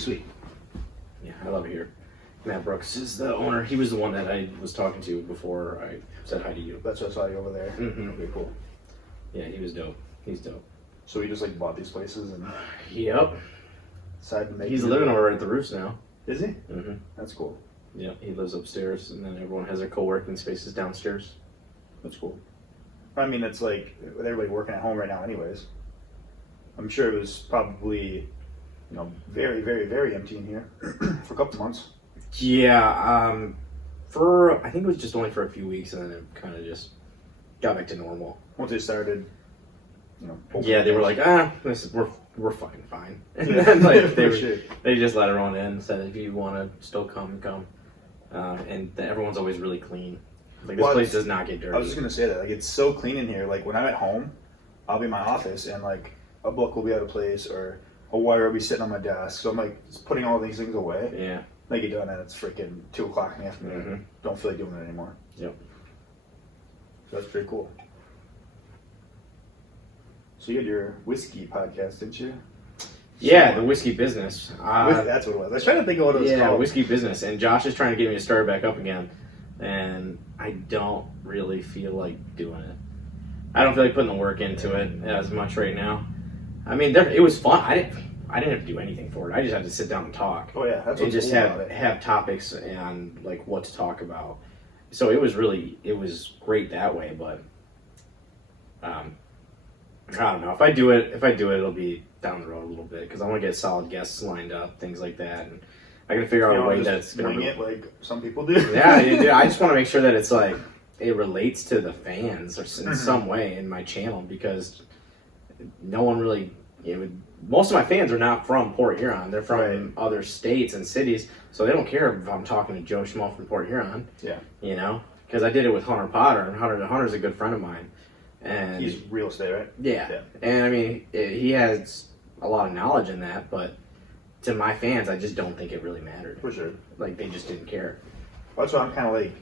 sweet. Yeah, I love it here. Matt Brooks is the owner. He was the one that I was talking to before I said hi to you. That's what I saw you over there. Mm-hmm. Okay, cool. Yeah, he was dope. He's dope. So he just like bought these places and Yep. decided to make. He's living over at the Roofs now. Is he? Mm-hmm. That's cool. Yeah, he lives upstairs, and then everyone has their co-working spaces downstairs. That's cool. I mean, it's like with everybody working at home right now, anyways. I'm sure it was probably, very, very, very empty in here for a couple months. Yeah, I think it was just only for a few weeks, and then it kind of just got back to normal. Once they started, Yeah, they were like, we're fucking fine. And Yeah, then like sure. they just let everyone in, said if you want to still come. And everyone's always really clean. Like this place does not get dirty. I was just gonna say that, like, it's so clean in here. Like when I'm at home, I'll be in my office and like a book will be out of place or a wire will be sitting on my desk. So I'm like just putting all these things away. Yeah. Like get done and it's freaking 2:00 in the afternoon. Mm-hmm. Don't feel like doing it anymore. Yep. So that's pretty cool. So you had your whiskey podcast, didn't you? Yeah, the whiskey business. That's what it was. I was trying to think of what it was yeah, called. whiskey business. And Josh is trying to get me to start it back up again. And I don't really feel like doing it. I don't feel like putting the work into it as much right now. I mean, it was fun. I didn't have to do anything for it. I just had to sit down and talk. Oh yeah, that's and what's just cool about it. have topics and like what to talk about. So it was great that way. But I don't know. If I do it, it'll be down the road a little bit because I want to get solid guests lined up, things like that, and I got to figure out a way that's going to wing it like some people do. Yeah, I just want to make sure that it's like it relates to the fans or in some way in my channel because no one really. Most of my fans are not from Port Huron. They're from other states and cities, so they don't care if I'm talking to Joe Schmo from Port Huron. Yeah. Because I did it with Hunter Potter, and Hunter's a good friend of mine. And he's real estate, right? Yeah. And I mean, he has a lot of knowledge in that, but to my fans, I just don't think it really mattered. For sure. Like, they just didn't care. That's why I'm kind of like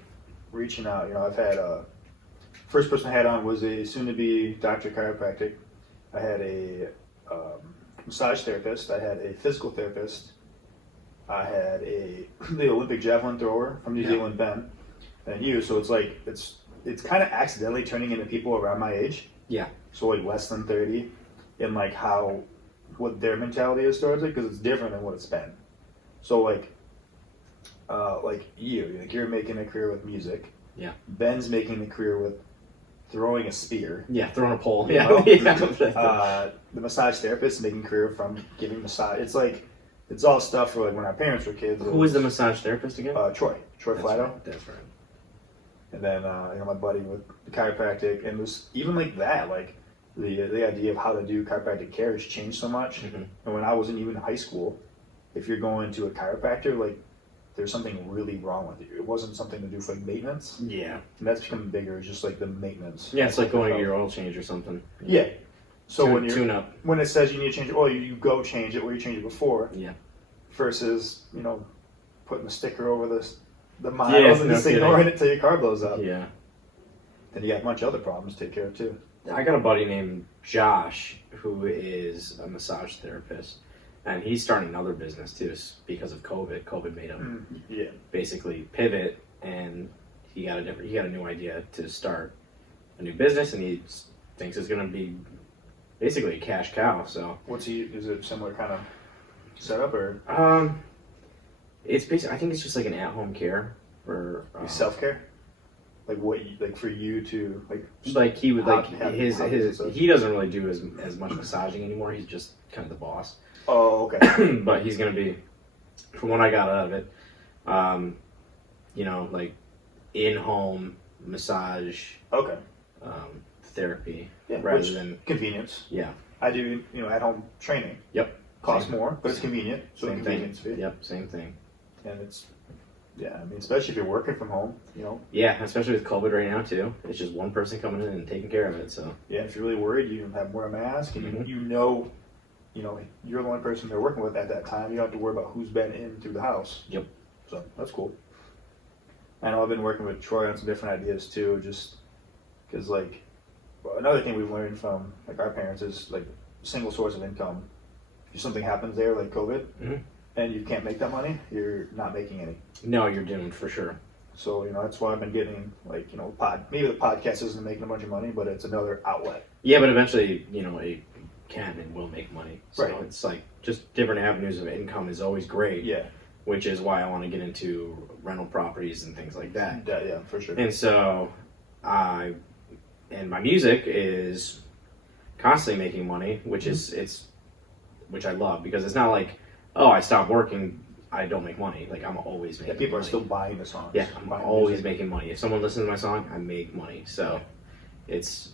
reaching out. I've had first person I had on was a soon-to-be doctor chiropractic. I had a massage therapist. I had a physical therapist. I had the Olympic javelin thrower from New Zealand, Ben, and you. So it's like it's kind of accidentally turning into people around my age. Yeah. So like less than 30, and like what their mentality is towards it, because it's different than what it's been. So like you're making a career with music. Yeah. Ben's making a career with throwing a spear. Yeah, throwing a pole. The massage therapist is making a career from giving massage. It's like it's all stuff for like when our parents were kids. Who was the massage therapist again? Troy Flato. That's right. And then my buddy with the chiropractic, and it was even like that, like the idea of how to do chiropractic care has changed so much. Mm-hmm. And when I was in even high school, if you're going to a chiropractor, like there's something really wrong with you. It wasn't something to do for like maintenance. Yeah. And that's becoming bigger. It's just like the maintenance. Yeah, it's like going to your oil change or something. Yeah. So tune up. When it says you need to change your oil, you go change it where you changed it before. Yeah. Versus putting a sticker over the miles and just ignoring it till your car blows up. Yeah. Then you got a bunch of other problems to take care of too. I got a buddy named Josh who is a massage therapist, and he's starting another business too because of COVID. COVID made him basically pivot, and he got a new idea to start a new business, and he thinks it's going to be basically a cash cow. So is it similar kind of setup or? It's basically, I think it's just like an at-home care for self-care. Like for you to like he would like his he doesn't really do as much massaging anymore. He's just kind of the boss. Oh, okay. But he's gonna be, from what I got out of it, like in-home massage. Okay. Therapy. Yeah, rather than convenience. Yeah. I do at-home training. Yep. Costs more, but it's convenient. So same convenience thing. fee. Yep. Same thing. And it's. Yeah, I mean, especially if you're working from home, Yeah, especially with COVID right now too. It's just one person coming in and taking care of it. So. Yeah, if you're really worried, you have to wear a mask, and you're the only person they're working with at that time. You don't have to worry about who's been in through the house. Yep. So that's cool. I know I've been working with Troy on some different ideas too, just because another thing we've learned from our parents is single source of income. If something happens there like COVID, and you can't make that money, you're not making any. No, you're doomed for sure. So, that's why I've been getting, maybe the podcast isn't making a bunch of money, but it's another outlet. Yeah, but eventually, it can and will make money. So Right. it's like just different avenues of income is always great. Yeah. Which is why I want to get into rental properties and things like that. Yeah, for sure. And so, and my music is constantly making money, which which I love, because it's not like, oh, I stopped working, I don't make money. Like, I'm always making money. People are still buying the songs. Yeah, I'm always making money. If someone listens to my song, I make money. So it's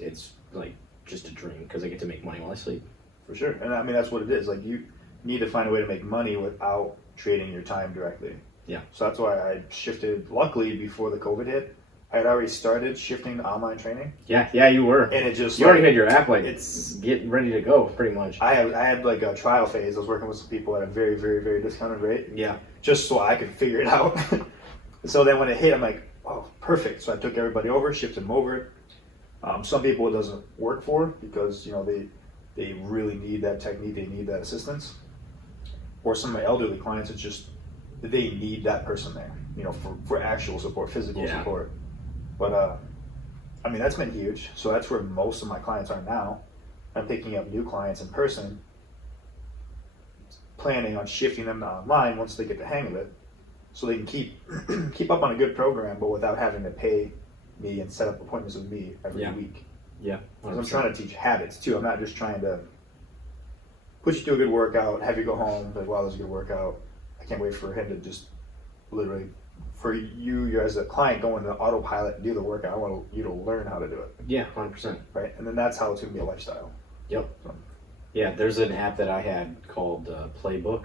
like just a dream, because I get to make money while I sleep. For sure. And I mean, that's what it is. Like, you need to find a way to make money without trading your time directly. Yeah. So that's why I shifted, luckily, before the COVID hit. I had already started shifting to online training. Yeah, you were. And it just... You already had your app, it's getting ready to go, pretty much. I had like a trial phase. I was working with some people at a very, very, very discounted rate. Yeah. Just so I could figure it out. So then when it hit, I'm like, oh, perfect. So I took everybody over, shifted them over. Some people it doesn't work for because, they really need that technique. They need that assistance. Or some of my elderly clients, it's just they need that person there, for actual support, physical support. But, I mean, that's been huge. So that's where most of my clients are now. I'm picking up new clients in person, planning on shifting them to online once they get the hang of it, so they can keep up on a good program, but without having to pay me and set up appointments with me every week. Yeah. 'Cause I'm trying to teach habits too. I'm not just trying to put you through a good workout, have you go home, like, wow, that was a good workout. I can't wait for him to just literally, for you as a client, go into autopilot and do the workout. I want you to learn how to do it. Yeah, 100%. Right? And then that's how it's going to be a lifestyle. Yep. So, Yeah, there's an app that I had called Playbook,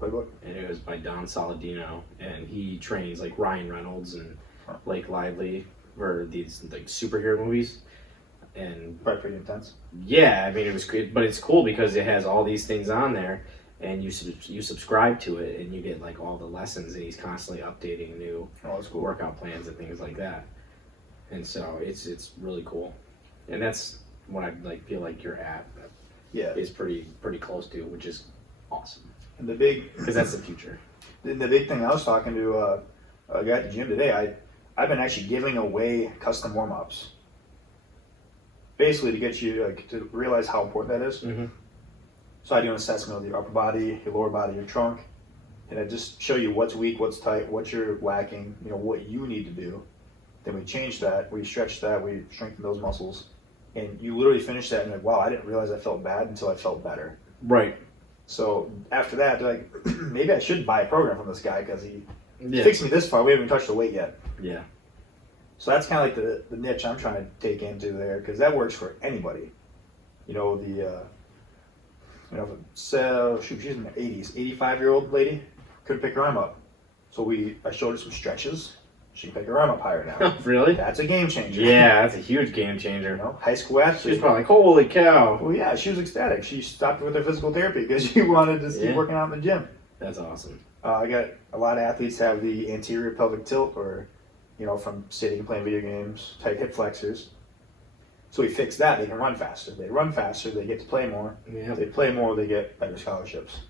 playbook. and it was by Don Saladino, and he trains like Ryan Reynolds and Blake Lively for these like superhero movies. And Probably pretty intense. yeah, I mean, it was good, but it's cool because it has all these things on there, and you subscribe to it, and you get like all the lessons, and he's constantly updating new workout plans and things like that. And so it's really cool, and that's what I feel like your app is pretty close to, which is awesome. And the big, because that's the future. The big thing, I was talking to a guy at the gym today. I've been actually giving away custom warm ups. Basically, to get you to realize how important that is. Mm-hmm. So I do an assessment of your upper body, your lower body, your trunk, and I just show you what's weak, what's tight, what you're lacking, what you need to do. Then we change that, we stretch that, we strengthen those muscles, and you literally finish that and you're like, wow, I didn't realize I felt bad until I felt better. Right. So after that, they're like, maybe I should buy a program from this guy because he fixed me this far. We haven't even touched the weight yet. Yeah. So that's kind of like the niche I'm trying to take into there, because that works for anybody. So she's in the 80s, 85-year-old lady couldn't pick her arm up. So I showed her some stretches. She can pick her arm up higher now. Really? That's a game changer. Yeah, that's a huge game changer. High school athlete. She was probably like, holy cow. Well, yeah, she was ecstatic. She stopped with her physical therapy because she wanted to keep working out in the gym. That's awesome. I got a lot of athletes have the anterior pelvic tilt, or from sitting and playing video games, tight hip flexors. So we fix that. They can run faster. They run faster. They get to play more. Yeah. They play more. They get better scholarships.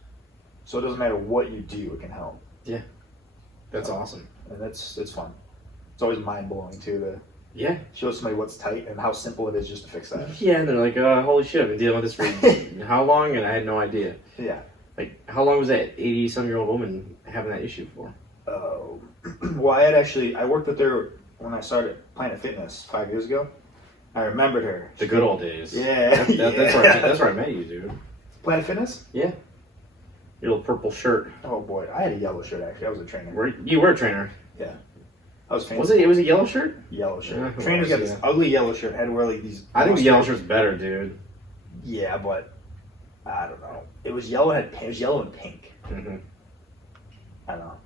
So it doesn't matter what you do. It can help. Yeah. That's awesome. And it's fun. It's always mind blowing too to show somebody what's tight and how simple it is just to fix that. Yeah, and they're like, holy shit, I've been dealing with this for how long? And I had no idea. Yeah. Like, how long was that 80-some-year-old woman having that issue for? Well, I worked with her when I started Planet Fitness 5 years ago. I remembered her. The good old days. Yeah. That's where I met you, dude. Planet Fitness? Yeah. Your little purple shirt. Oh boy, I had a yellow shirt actually. I was a trainer. You were a trainer. Yeah. I was fancy. Was it a yellow shirt? Yellow shirt. Trainers got this ugly yellow shirt. I had to wear these. I think the yellow shirt's better, dude. Yeah, but I don't know. It was yellow and it was yellow and pink. Mm-hmm. I don't know.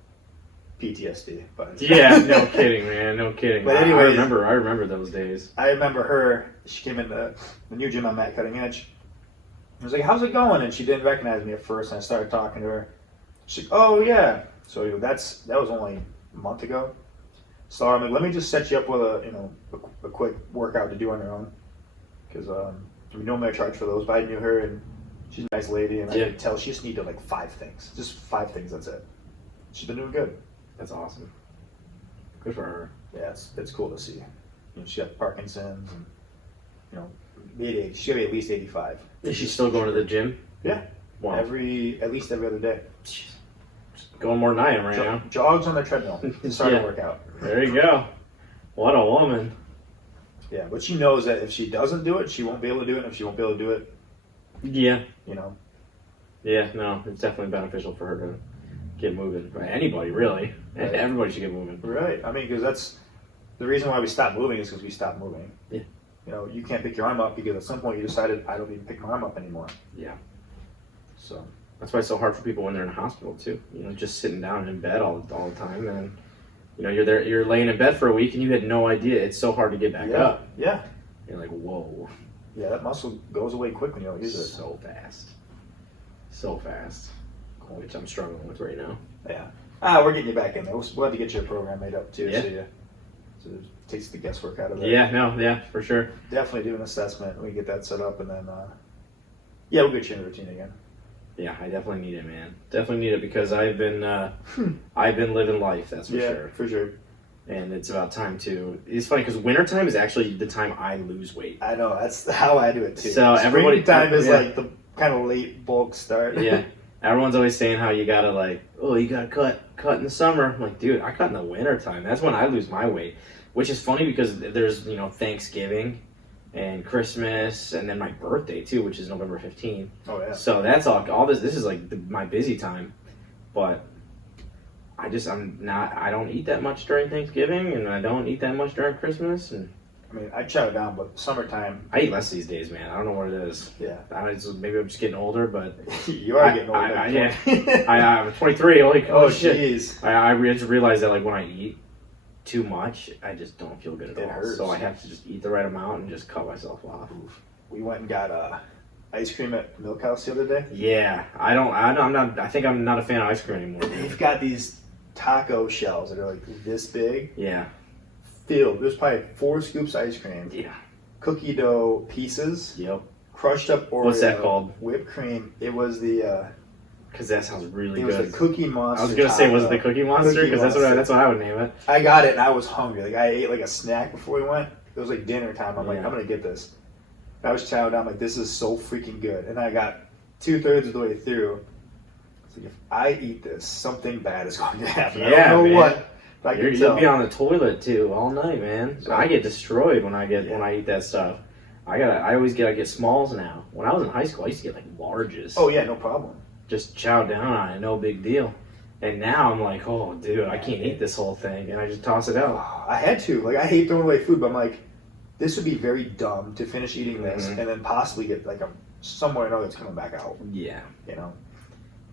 PTSD, but yeah, no kidding, man, no kidding. But anyway, I remember those days. I remember her. She came in the new gym I'm at, Cutting Edge. I was like, "How's it going?" And she didn't recognize me at first. And I started talking to her. She's like, "Oh yeah." So that was only a month ago. So I'm like, "Let me just set you up with a quick workout to do on your own," because normally I charge for those. But I knew her, and She's a nice lady, and I could tell she just needed like 5 things. Just 5 things, that's it. She's been doing good. That's awesome. Good for her. Yeah, it's cool to see. You know, she got Parkinson's, and you know, mid-age. She'll be at least 85. Is she still going to the gym? Yeah. Wow. At least every other day. Going more than I am right now. Jogs on the treadmill. Starting to work out. There you go. What a woman. Yeah, but she knows that if she doesn't do it, she won't be able to do it. And if she won't be able to do it, yeah, you know. Yeah, no, it's definitely beneficial for her to get moving. Anybody, really. Right. Everybody should get moving. Right. I mean, because that's the reason why we stopped moving is because we stopped moving. Yeah. You know, you can't pick your arm up because at some point you decided I don't need to pick my arm up anymore. Yeah. So that's why it's so hard for people when they're in the hospital too. You know, just sitting down in bed all the time, and you know you're laying in bed for a week and you had no idea. It's so hard to get back up. Yeah. You're like, whoa. Yeah, that muscle goes away quick when you don't use it. So fast. So fast. Which I'm struggling with right now. Yeah. We're getting you back in there. We'll have to get your program made up too. Yeah. So it takes the guesswork out of it. Yeah, for sure. Definitely do an assessment. We get that set up, and then we'll get you in the routine again. Yeah, I definitely need it, man. Definitely need it because I've been living life. That's for sure. For sure. And it's about time to. It's funny because wintertime is actually the time I lose weight. I know, that's how I do it too. So everybody, springtime is like the kind of late bulk start. Yeah, everyone's always saying how you gotta you gotta cut in the summer. I'm like, dude, I cut in the wintertime. That's when I lose my weight. Which is funny because there's Thanksgiving and Christmas and then my birthday too, which is November 15th. Oh yeah. So that's all this. This is like my busy time, but. I don't eat that much during Thanksgiving, and I don't eat that much during Christmas. And I mean, I chow down, but summertime. I eat less these days, man. I don't know what it is. Yeah. Maybe I'm just getting older, but you are getting older. I'm 23. Like, oh shit. Jeez. I just realized that when I eat too much, I just don't feel good at all. It hurts. So I have to just eat the right amount and just cut myself off. Oof. We went and got ice cream at Milk House the other day. Yeah, I think I'm not a fan of ice cream anymore. They've got these taco shells that are like this big. Yeah. Filled. There's probably 4 scoops of ice cream. Yeah. Cookie dough pieces. Yep. Crushed up Oreo. What's that called? Whipped cream. It was the. Because that sounds really good. It was the Cookie Monster. I was gonna say, was it the Cookie Monster? Because that's what I would name it. I got it and I was hungry. Like I ate like a snack before we went. It was like dinner time. I'm like, I'm gonna get this. And I was chowing down like, this is so freaking good. And I got 2/3 of the way through. Like, if I eat this, something bad is going to happen. I don't know what. But You'll be on the toilet too all night, man. So I get destroyed when I eat that stuff. I always get smalls now. When I was in high school, I used to get like larges. Oh yeah, no problem. Just chow down on it, no big deal. And now I'm like, oh dude, I can't eat this whole thing, and I just toss it out. I had to. Like I hate throwing away food, but I'm like, this would be very dumb to finish eating this and then possibly get like somewhere or another it's coming back out. Yeah. You know.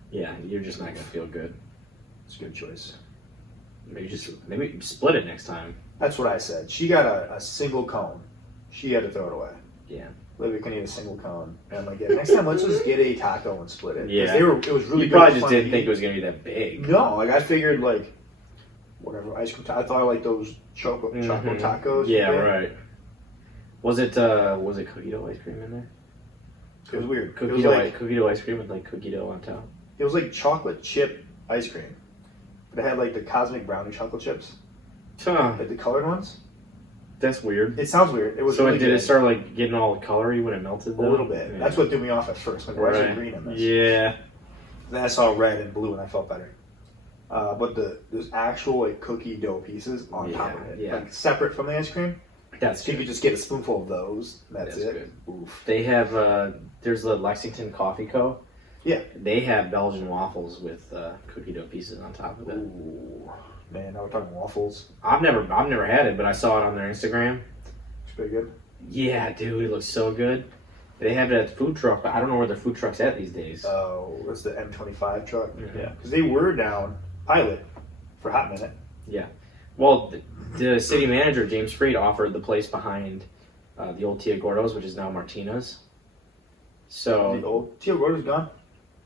Yeah, you're just not gonna feel good. It's a good choice. Maybe split it next time. That's what I said. She got a single cone. She had to throw it away. Yeah. Olivia couldn't eat a single cone. And I'm like, yeah, next time let's just get a taco and split it. Yeah. It was really You good. probably just didn't think it was gonna be that big. No, like I figured like whatever ice cream. I thought I liked those chocolate tacos. Yeah, right. Was it cookie dough ice cream in there? It was weird. Cookie dough ice cream with like cookie dough on top. It was like chocolate chip ice cream. But it had like the cosmic brownie chocolate chips. Like the colored ones. That's weird. It sounds weird. It was. So really did it start like getting all colory when it melted? Though? A little bit. Yeah. That's what threw me off at first. Like, why is it green in this? Yeah. Then I saw red and blue and I felt better. But there's actual like cookie dough pieces on top of it, like separate from the ice cream. So you could just get a spoonful of those. That's it. Good. Oof. They have there's the Lexington Coffee Co. Yeah. They have Belgian waffles with cookie dough pieces on top of it. Ooh, man, now we're talking waffles. I've never had it, but I saw it on their Instagram. It's pretty good. Yeah, dude, it looks so good. They have it at the food truck, but I don't know where their food truck's at these days. Oh, it's the M25 truck. Mm-hmm. Yeah, because they were down Pilot for a hot minute. Yeah. Well, the city manager, James Freed, offered the place behind the old Tia Gordo's, which is now Martina's. So the old Tia Gordo's gone?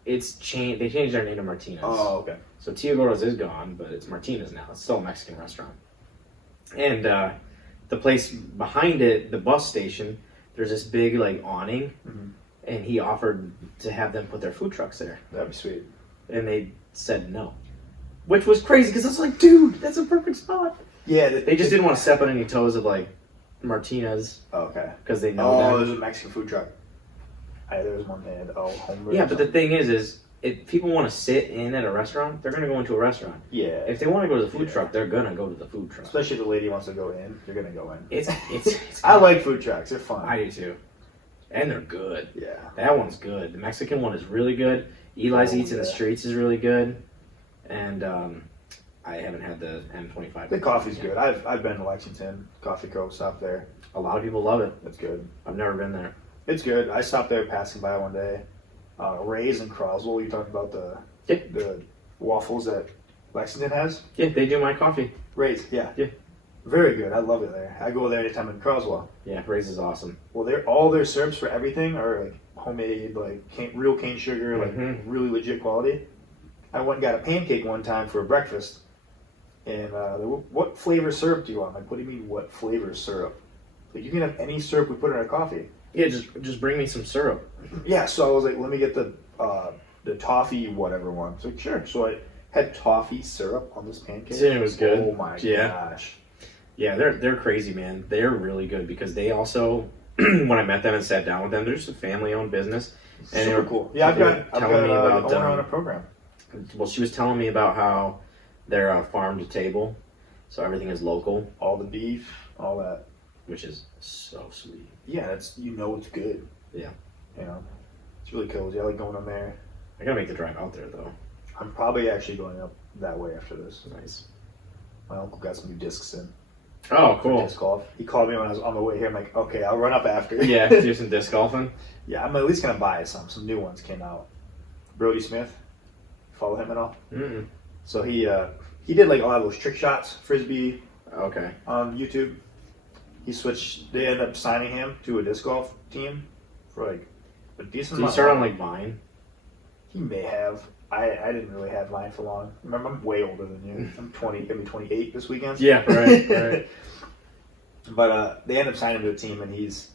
It's changed. They changed their name to Martina's. Oh, okay. So Tia Gordo's is gone, but it's Martina's now. It's still a Mexican restaurant. And the place behind it, the bus station, there's this big like awning, and he offered to have them put their food trucks there. That'd be sweet. And they said no. Which was crazy, because I was like, dude, that's a perfect spot. Yeah. They just didn't want to step on any toes of, like, Martinez. Oh, okay. Because they know Oh, them. there's a Mexican food truck. There was one hand. Oh, homebrew. Yeah, but the thing is if people want to sit in at a restaurant, they're going to go into a restaurant. Yeah. If they want to go to the food truck, they're going to go to the food truck. Especially if the lady wants to go in, you're gonna go in. It's I like food trucks. They're fun. I do too. And they're good. Yeah. That one's good. The Mexican one is really good. Eli's Eats in the Streets is really good. And I haven't had the M25. The coffee's good. I've been to Lexington Coffee Co. Stop there. A lot of people love it. It's good. I've never been there. It's good. I stopped there passing by one day. Ray's in Croswell. You talked about the waffles that Lexington has? Yeah, they do my coffee. Ray's, yeah. Yeah. Very good. I love it there. I go there anytime in Croswell. Yeah, Ray's is awesome. Well, all their syrups for everything are like homemade, like real cane sugar, like really legit quality. I went and got a pancake one time for breakfast, and what flavor syrup do you want? Like, what do you mean, what flavor syrup? Like, you can have any syrup we put in our coffee. Yeah, just bring me some syrup. Yeah, so I was like, let me get the toffee whatever one. So like, sure. So I had toffee syrup on this pancake. And it was good. Oh my gosh. Yeah, they're crazy, man. They're really good because they also, when I met them and sat down with them, they're just a family-owned business. And Super cool. Yeah, I've got telling me about owner on a program. Well, she was telling me about how they're farm to table, so everything is local. All the beef, all that. Which is so sweet. Yeah, it's good. Yeah. You know, it's really cozy. I like going on there. I gotta make the drive out there though. I'm probably actually going up that way after this. Nice. My uncle got some new discs in. Oh, cool. Disc golf. He called me when I was on the way here. I'm like, okay, I'll run up after. Yeah, do some disc golfing. Yeah, I'm at least gonna buy some. Some new ones came out. Brody Smith, follow him at all? Mm-mm. So he did like a lot of those trick shots, frisbee. Okay. On YouTube. He switched. They ended up signing him to a disc golf team for like a decent Did amount. he start on like Vine? He may have. I didn't really have Vine for long. Remember, I'm way older than you. I'm 20, gonna be 28 this weekend. Yeah, right. But they end up signing to a team, and he's,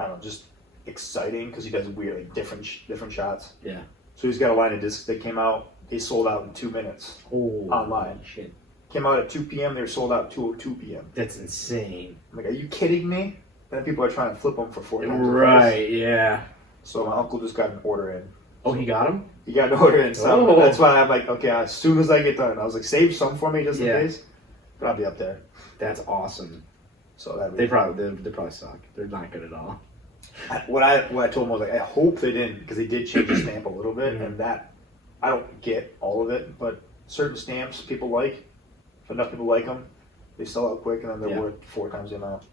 I don't know, just exciting because he does weird, like different shots. Yeah. So he's got a line of discs that came out. They sold out in 2 minutes. Oh, online. Shit. Came out at 2 p.m. They were sold out at 2:02 p.m. That's insane. I'm like, are you kidding me? Then people are trying to flip them for 4 times the price. Right. Yeah. So my uncle just got an order in. Oh, he got him? He got an order in. So Oh. that's why I'm like, okay, as soon as I get done, I was like, save some for me just in Yeah. case. But I'll be up there. That's awesome. So that They probably suck. They're not good at all. What I told him was like, I hope they didn't, because they did change the stamp a little bit, and that I don't get all of it, but certain stamps people like. If enough people like them, they sell out quick, and then they're worth 4 times the amount.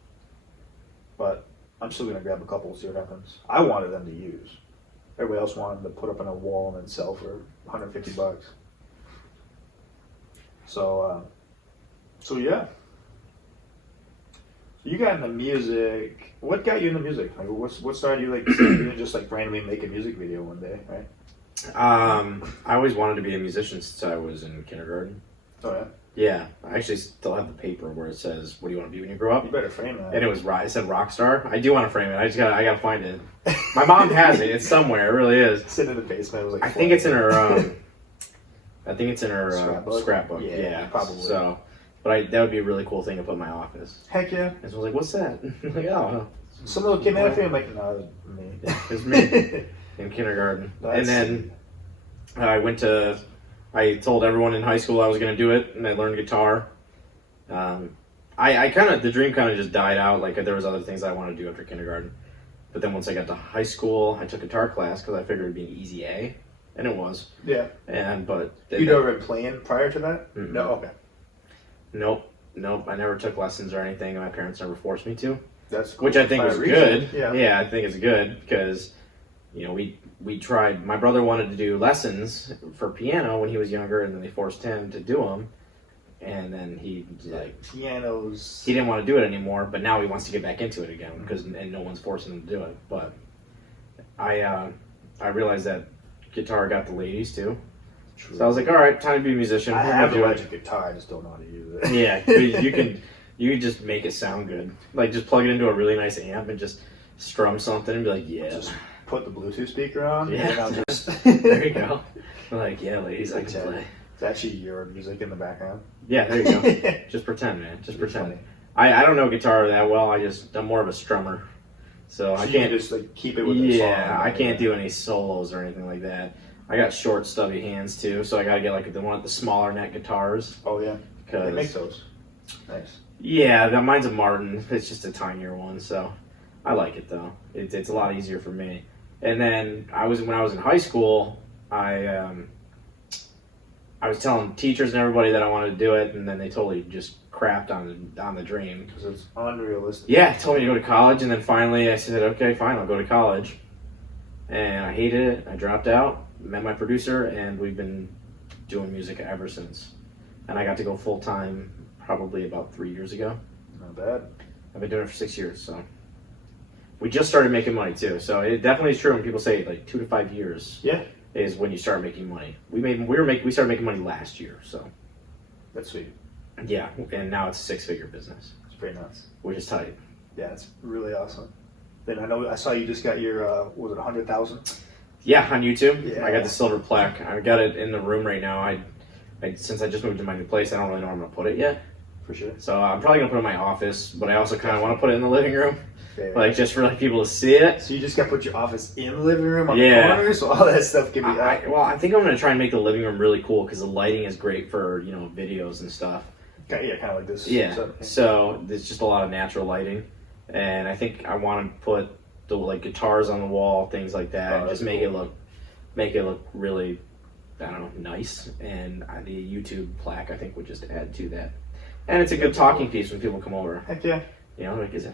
But I'm still gonna grab a couple, see what happens. I wanted them to use. Everybody else wanted them to put up on a wall and then sell for $150. So yeah. So you got into music. What got you into music? Like, what started you like? You didn't just like randomly make a music video one day, right? I always wanted to be a musician since I was in kindergarten. Oh yeah. Yeah, I actually still have the paper where it says, "What do you want to be when you grow up?" You better frame that. And it said rock star. I do want to frame it. I gotta find it. My mom has it. It's somewhere. It really is. Sitting in the basement. It was like I think it's in her. I think it's in her Scrapbook? Yeah, probably. So, but that would be a really cool thing to put in my office. Heck yeah. And so I was like, "What's that?" I'm like, "Oh, some little kid made it for you." I'm like, no, me. it's me in kindergarten." And then I told everyone in high school I was going to do it, and I learned guitar. The dream kind of just died out. Like, there was other things I wanted to do after kindergarten. But then once I got to high school, I took guitar class because I figured it'd be an easy A. And it was. Yeah. But you'd never been playing prior to that? Mm-mm. No. Okay. Nope. I never took lessons or anything, and my parents never forced me to. That's cool. Which I think was good. Yeah. I think it's good because, we tried. My brother wanted to do lessons for piano when he was younger, and then they forced him to do them. And then he pianos. He didn't want to do it anymore, but now he wants to get back into it again and no one's forcing him to do it. But I realized that guitar got the ladies too. True. So I was like, all right, time to be a musician. I have an electric guitar, I just don't know how to use it. Yeah, you can just make it sound good. Like, just plug it into a really nice amp and just strum something and be like, yeah. Just put the Bluetooth speaker on, Yeah. and I'll just. There you go. Like, yeah, ladies, I can Exactly. play. It's actually your music in the background. Yeah, there you go. Just pretend, man. Just pretend. Funny. I don't know guitar that well. I'm more of a strummer, so I You can't can just like keep it with the song. Yeah, I can't do any solos or anything like that. I got short, stubby hands too, so I gotta get like the one with the smaller neck guitars. Oh yeah, they Cause make those. Nice. yeah, mine's a Martin. It's just a tinier one, so I like it though. It's a lot easier for me. And then when I was in high school, I was telling teachers and everybody that I wanted to do it, and then they totally just crapped on the dream. Because it's unrealistic. Yeah, told me to go to college, and then finally I said, okay, fine, I'll go to college. And I hated it. I dropped out, met my producer, and we've been doing music ever since. And I got to go full time probably about 3 years ago. Not bad. I've been doing it for 6 years, so we just started making money too. So it definitely is true when people say like 2 to 5 years. Yeah. Is when you start making money. We started making money last year, so That's sweet. yeah, and now it's a 6-figure business, It's pretty nuts. which is tight. Yeah, it's really awesome. Then I saw you just got your was it 100,000? Yeah, on YouTube, Yeah. I got the silver plaque. I got it in the room right now. I since I just moved to my new place, I don't really know where I'm gonna put it yet. For sure. So I'm probably gonna put it in my office, but I also kind of want to put it in the living room, Fair. like just for like people to see it. So you just got to put your office in the living room on Yeah. the corner, so all that stuff can be out. I think I'm gonna try and make the living room really cool because the lighting is great for videos and stuff. Yeah, kind of like this. Yeah, setup. so there's just a lot of natural lighting, and I think I want to put the like guitars on the wall, things like that, and that's just make cool. it look really, I don't know, nice. And the YouTube plaque I think would just add to that, and it's a good talking piece when people come over. Heck yeah. Like is it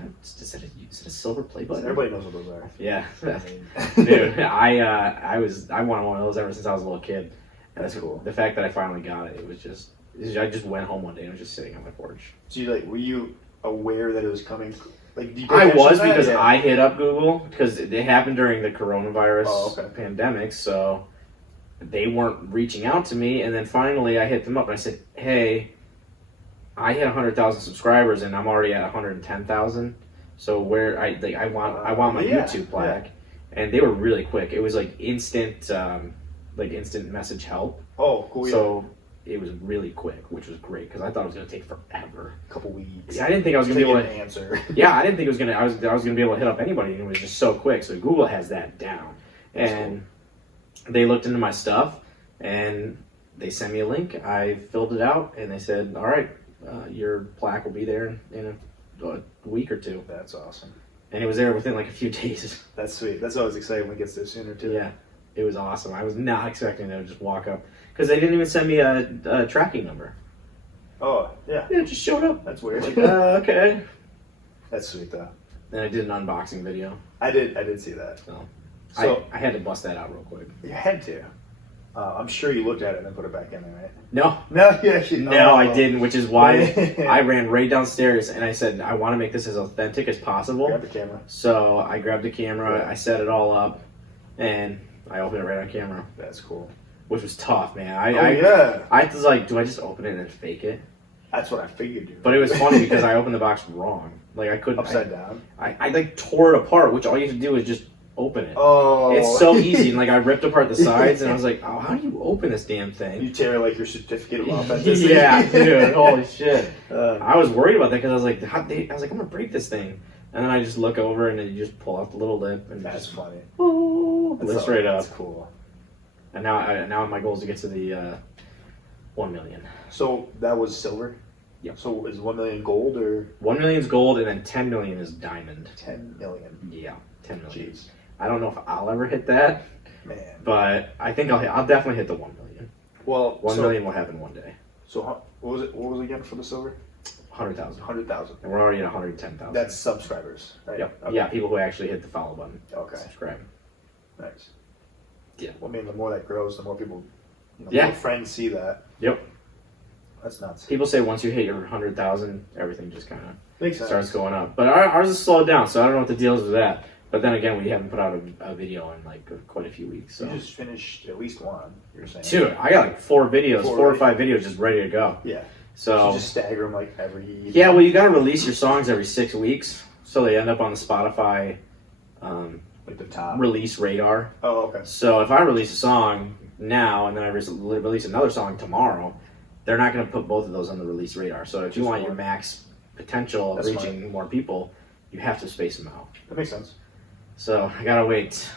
a silver play button? Everybody knows what those are. Yeah, I mean, dude, I wanted one of those ever since I was a little kid. And That's cool. The fact that I finally got it, I just went home one day and I was just sitting on my porch. So were you aware that it was coming? Like, did you pay I attention was to that? because Yeah. I hit up Google because it happened during the coronavirus pandemic, so they weren't reaching out to me. And then finally, I hit them up and I said, "Hey, I hit 100,000 subscribers and I'm already at 110,000. So where I want my Yeah, YouTube plaque." And they were really quick. It was like instant message help. Oh, cool. So it was really quick, which was great because I thought it was going to take forever. A couple weeks. Yeah, I didn't think I was going to be able to answer. Yeah, I didn't think it was gonna. I was gonna be able to hit up anybody, and it was just so quick. So Google has that down, and they looked into my stuff, and they sent me a link. I filled it out, and they said, "All right, your plaque will be there in a week or two." That's awesome. And it was there within like a few days. That's sweet. That's always exciting when it gets there sooner too. Yeah, it was awesome. I was not expecting them to just walk up because they didn't even send me a tracking number. Oh, yeah. Yeah, it just showed up. That's weird. Like, okay. That's sweet though. Then I did an unboxing video. I did see that. So I had to bust that out real quick. You had to. I'm sure you looked at it and then put it back in there, right? No, No, you actually. No, I didn't, which is why I ran right downstairs and I said, I want to make this as authentic as possible. Grab the camera. So I grabbed the camera, Yeah. I set it all up, and I opened it right on camera, That's cool. which was tough, man. Yeah. I was like, do I just open it and fake it? That's what I figured, dude. But it was funny because I opened the box wrong. Like I couldn't. Upside down. I like tore it apart, which all you have to do is just open it. Oh. It's so easy. And like I ripped apart the sides, and I was like, oh, how do you open this damn thing? You tear like your certificate of authenticity. Yeah, dude. Holy shit. Uh, I was worried about that because I was like, I'm gonna break this thing, and then I just look over and then you just pull out the little lip and that's just funny. lifts right up. That's cool. And now my goal is to get to the 1 million. So that was silver. Yep. So is 1 million gold or 1 million is gold, and then 10 million is diamond. 10 million? Yeah, 10 million. Jeez, I don't know if I'll ever hit that, man. but I think I'll definitely hit the 1 million. Well, 1 million will happen one day. So what was it? What was it again for the silver? 100,000. 100,000. And we're already at 110,000. That's subscribers, right? Yep. Okay. Yeah, people who actually hit the follow button. Okay. Subscribe. Nice. Yeah. Well, I mean, the more that grows, the more people, Yeah. more friends see that. Yep. That's nuts. People say once you hit your 100,000, everything just kind of Makes sense. starts going up. But ours is slowed down, so I don't know what the deal is with that. But then again, we haven't put out a video in like quite a few weeks. So. You just finished at least one. You're saying. Dude, I got like four Four, or five videos just ready to go. Yeah. So You just stagger them like every. yeah, well, you got to release your songs every 6 weeks, so they end up on the Spotify Like the top release radar. Oh, okay. So if I release a song now and then I release another song tomorrow, they're not going to put both of those on the release radar. So if you want your max potential of reaching more people, you have to space them out. That makes sense. So I gotta wait.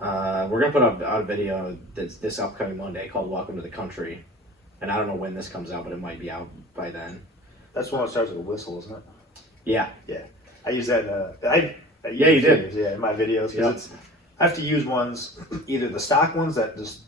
We're gonna put out a video this upcoming Monday called "Welcome to the Country," and I don't know when this comes out, but it might be out by then. That's one that starts with a whistle, isn't it? Yeah. Yeah. I use that. Yeah, you did. Yeah, in my videos because I have to use ones, either the stock ones that just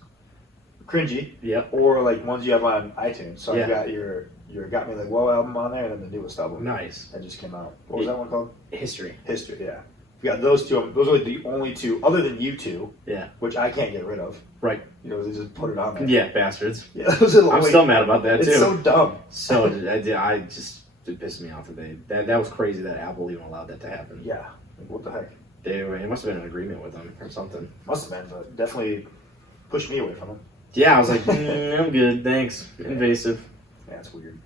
cringy, or like ones you have on iTunes. So I've got your Got Me Like Whoa album on there, and then the newest album. Nice. That just came out. What was that one called? History. History. Yeah. We got those two. Those are the only two, other than you two. Yeah. Which I can't get rid of. Right. You know, they just put it on there. Yeah, bastards. Yeah, those are I'm still mad about that too. It's so dumb. So it pissed me off that that was crazy that Apple even allowed that to happen. Yeah. Like, what the heck? It must have been an agreement with them or something. Must have been, but definitely pushed me away from them. Yeah, I was like, I'm good, thanks. Invasive. Yeah, it's weird.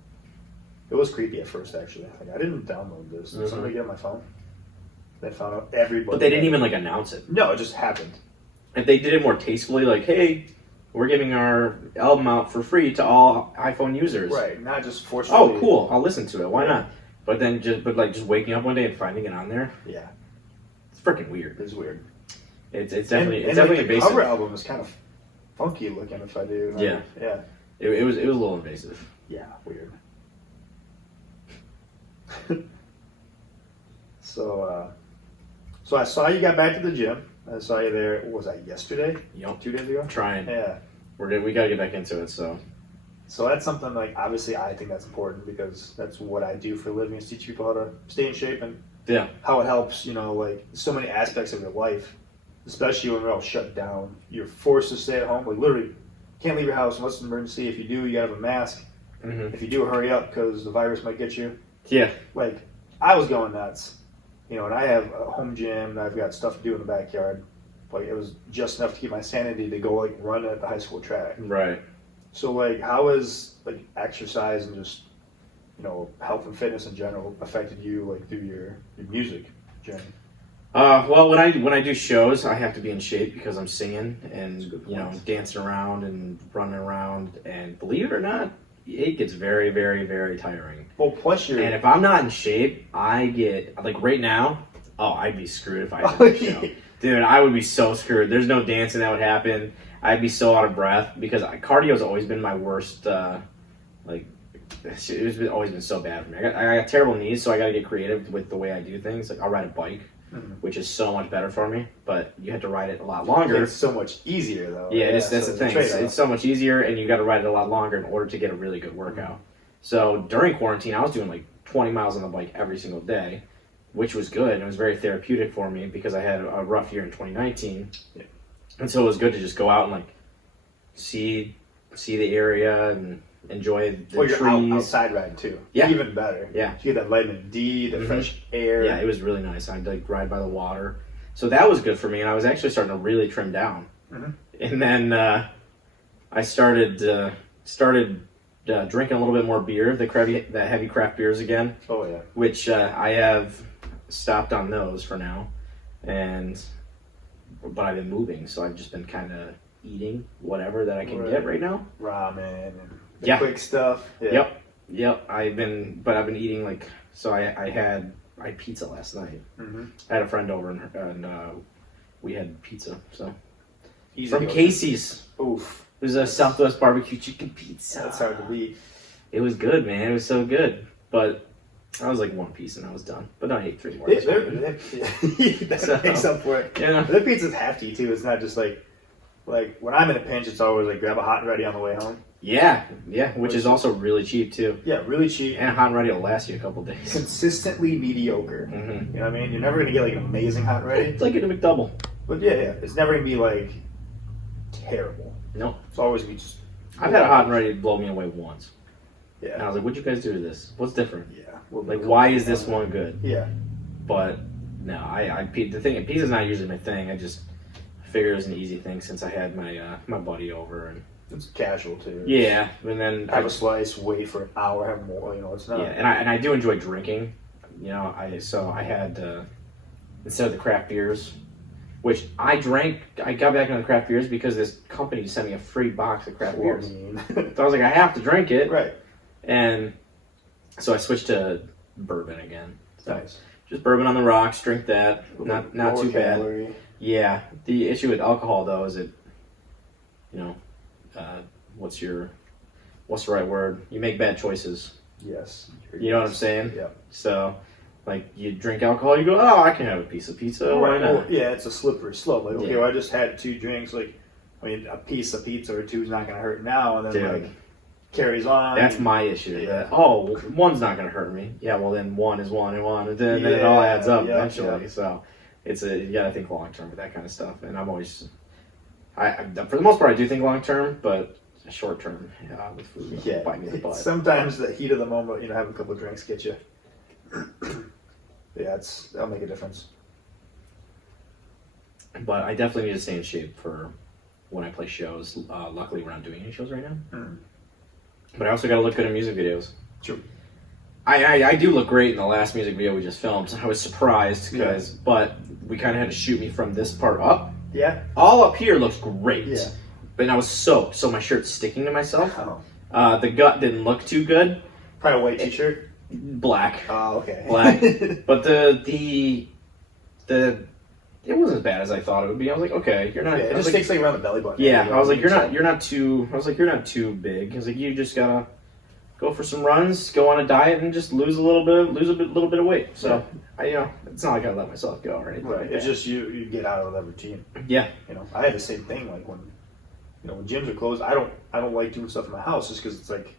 It was creepy at first, actually. Like, I didn't download this. Did somebody get on my phone? They found out everybody. But they didn't even announce it. No, it just happened. If they did it more tastefully, like, hey, we're giving our album out for free to all iPhone users. Right, not just forcefully. Oh, cool! I'll listen to it. Why not? But then, just waking up one day and finding it on there. Yeah, it's freaking weird. It's weird. It's definitely the invasive. Cover album is kind of funky looking. If I do. Yeah. Yeah. It was a little invasive. Yeah, weird. So I saw you got back to the gym. I saw you there. What was that, yesterday? Yep. 2 days ago? Trying. Yeah. We gotta get back into it. So that's something like, obviously I think that's important because that's what I do for a living, is teach people how to stay in shape and how it helps, like so many aspects of your life, especially when we're all shut down. You're forced to stay at home. Like literally, can't leave your house unless it's an emergency. If you do, you gotta have a mask. Mm-hmm. If you do, hurry up because the virus might get you. Yeah. Like, I was going nuts. And I have a home gym, and I've got stuff to do in the backyard. Like, it was just enough to keep my sanity to go, like, run at the high school track. Right. So, like, how has, like, exercise and just, health and fitness in general affected you, like, through your music journey? Well, when I do shows, I have to be in shape because I'm singing and, dancing around and running around. And believe it or not, it gets very, very, very tiring. Well, plus and if I'm not in shape, I get, like right now, I'd be screwed if I did a show. Dude, I would be so screwed. There's no dancing that would happen. I'd be so out of breath because cardio's always been my worst, it's always been so bad for me. I got terrible knees, so I got to get creative with the way I do things. Like, I'll ride a bike, which is so much better for me, but you have to ride it a lot longer. It's so much easier, though. Yeah, that's the thing. It's so much easier, and you got to ride it a lot longer in order to get a really good workout. So during quarantine, I was doing like 20 miles on the bike every single day, which was good. And it was very therapeutic for me because I had a rough year in 2019. Yeah. And so it was good to just go out and like see the area and enjoy the trees. You're outside riding too. Yeah. Even better. Yeah. You get that vitamin D, the fresh air. Yeah, it was really nice. I'd like ride by the water. So that was good for me. And I was actually starting to really trim down. Mm-hmm. And then I started drinking a little bit more beer, the heavy craft beers again. Oh yeah. Which I have stopped on those for now, but I've been moving, so I've just been kind of eating whatever that I can get right now. Ramen and the quick stuff. Yeah. Yep. I've been eating like, so I had pizza last night. Mm-hmm. I had a friend over and we had pizza. So from Casey's. Oof. It was a Southwest barbecue chicken pizza. That's hard to beat. It was good, man. It was so good. But I was like one piece and I was done. But then I ate 3 more. That makes up for it. Yeah. Their pizza's hefty too. It's not just like when I'm in a pinch, it's always like grab a hot and ready on the way home. Yeah, which is also really cheap too. Yeah, really cheap. And hot and ready will last you a couple days. Consistently mediocre. Mm-hmm. You know what I mean? You're never gonna get like an amazing hot and ready. It's like getting a McDouble. But yeah, it's never gonna be like terrible. No. It's always be just. I've had a hot and ready blow me away once. Yeah. And I was like, what'd you guys do to this? What's different? Yeah. Like, why is this one good? Yeah. But no, the thing, pizza's not usually my thing. I just figured it was an easy thing since I had my buddy over and. It's casual too. Yeah, and then have a slice, wait for an hour, have more. It's not. Yeah, and I do enjoy drinking. I had instead of the craft beers, which I drank. I got back into craft beers because this company sent me a free box of craft beers. So I was like, I have to drink it. Right. And so I switched to bourbon again. So Nice. just bourbon on the rocks, drink that. Not too bad. Calorie. Yeah. The issue with alcohol though is it, what's the right word? You make bad choices. Yes. You know what I'm saying? Yeah. So, like, you drink alcohol, you go, oh, I can have a piece of pizza. Why not? Well, yeah, it's a slippery slope. Like, okay, Yeah. well, I just had 2 drinks. Like, I mean, a piece of pizza or 2 is not going to hurt now, and then Dude. like carries on. That's my issue. Yeah. That, oh, one's not going to hurt me. Yeah, well, then 1 is 1 and 1, and then it all adds up eventually. Yeah. So, you got to think long term with that kind of stuff. And I'm always, for the most part, I do think long term, but short term with food, Yeah. bite me in the butt. Sometimes the heat of the moment, have a couple of drinks get you. Yeah, that'll make a difference. But I definitely need to stay in shape for when I play shows. Luckily, we're not doing any shows right now. Mm. But I also got to look good in music videos. True. I do look great in the last music video we just filmed. I was surprised but we kind of had to shoot me from this part up. Yeah. All up here looks great. Yeah. But I was soaked, so my shirt's sticking to myself. Oh. The gut didn't look too good. Probably a white t-shirt. Black. Oh, okay. Black. But the it wasn't as bad as I thought it would be. I was like, okay, you're not. Yeah, it just sticks like around the belly button. Yeah, I was like, you're not too big. I was like, you just gotta go for some runs, go on a diet, and just lose a little bit of weight. So it's not like I let myself go or anything. Right. Like It's that. just you get out of that routine. Yeah. I had the same thing. Like when gyms are closed, I don't like doing stuff in my house just because it's like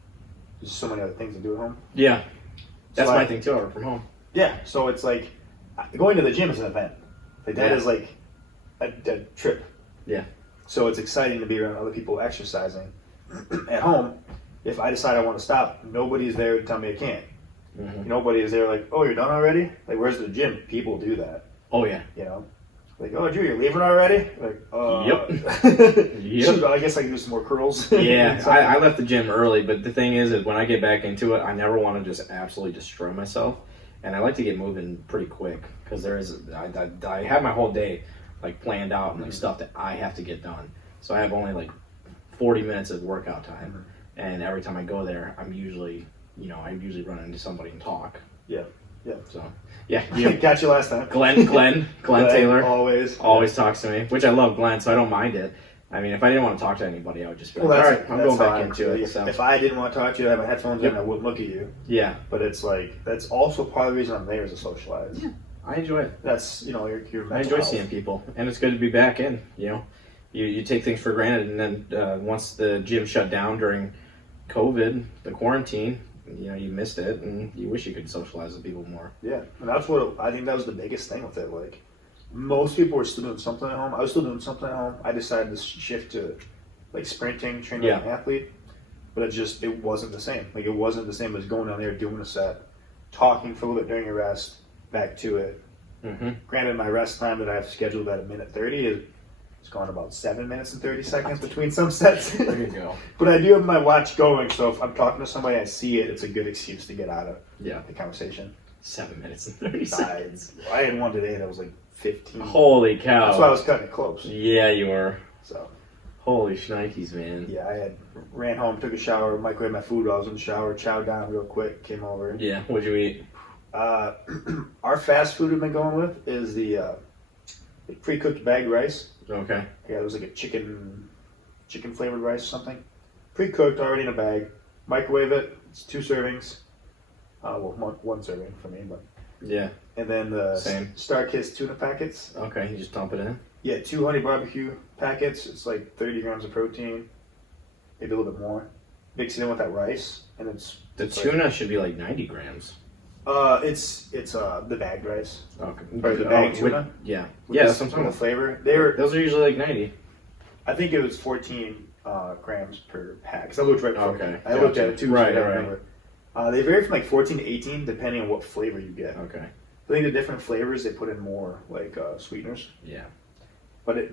there's so many other things to do at home. Yeah. That's So my thing too. I work from home. Yeah. So it's like going to the gym is an event. Like that Yeah. is like a trip. Yeah. So it's exciting to be around other people exercising. At home, if I decide I want to stop, nobody's there to tell me I can't. Mm-hmm. Nobody is there like, oh, you're done already? Like, where's the gym? People do that. Oh yeah. Like, oh, Drew, you're leaving already? Like, Yep. Shoot, I guess I can do some more curls. Yeah, I left the gym early, but the thing is when I get back into it, I never want to just absolutely destroy myself, and I like to get moving pretty quick because I have my whole day like planned out and like stuff that I have to get done. So I have only like 40 minutes of workout time, and every time I go there, I usually run into somebody and talk. Yeah. So yeah, Got you last time. Glenn Taylor Always talks to me, which I love Glenn, so I don't mind it. I mean, if I didn't want to talk to anybody, I would just be like, all right, I'm going back into it. So. If I didn't want to talk to you, I have my headphones in, I wouldn't look at you. Yeah. But it's like, that's also part of the reason I'm there is to socialize. Yeah, I enjoy it. That's, your mental I enjoy health. seeing people, and it's good to be back in, You take things for granted, and then once the gym shut down during COVID, the quarantine, you missed it, and you wish you could socialize with people more. Yeah, and that's what I think that was the biggest thing with it. Like, most people were still doing something at home. I was still doing something at home. I decided to shift to like sprinting, training like an athlete, but it wasn't the same. Like, it wasn't the same as going down there, doing a set, talking for a little bit during your rest, back to it. Mm-hmm. Granted, my rest time that I have scheduled at 1:30 it's gone about 7 minutes and 30 seconds between some sets. There you go. But I do have my watch going, so if I'm talking to somebody, I see it. It's a good excuse to get out of the conversation. 7 minutes and 30 seconds. I had one today that was like 15. Holy cow! That's why I was cutting it close. Yeah, you were. So. Holy shnikes, man. Yeah, I ran home, took a shower, microwaved my food while I was in the shower, chowed down real quick, came over. Yeah, what'd you eat? Our fast food we've been going with is the pre-cooked bagged rice. Okay. Yeah, it was like a chicken flavored rice or something. Pre-cooked, already in a bag. Microwave it. It's 2 servings. One serving for me, but. Yeah. And then the Same. Star-Kissed tuna packets. Okay, you just dump it in? Yeah, 2 honey barbecue packets. It's like 30 grams of protein, maybe a little bit more. Mix it in with that rice, and it's tuna should be like 90 grams. It's the bagged rice. Okay. Or the bagged tuna. Yeah. With That's what I'm talking the about. flavor. Those are usually like 90. I think it was 14 grams per pack. Cause I looked right before. Okay. I looked at it too. Right. So I remember. They vary from like 14 to 18 depending on what flavor you get. Okay. I think the different flavors they put in more like sweeteners. Yeah. But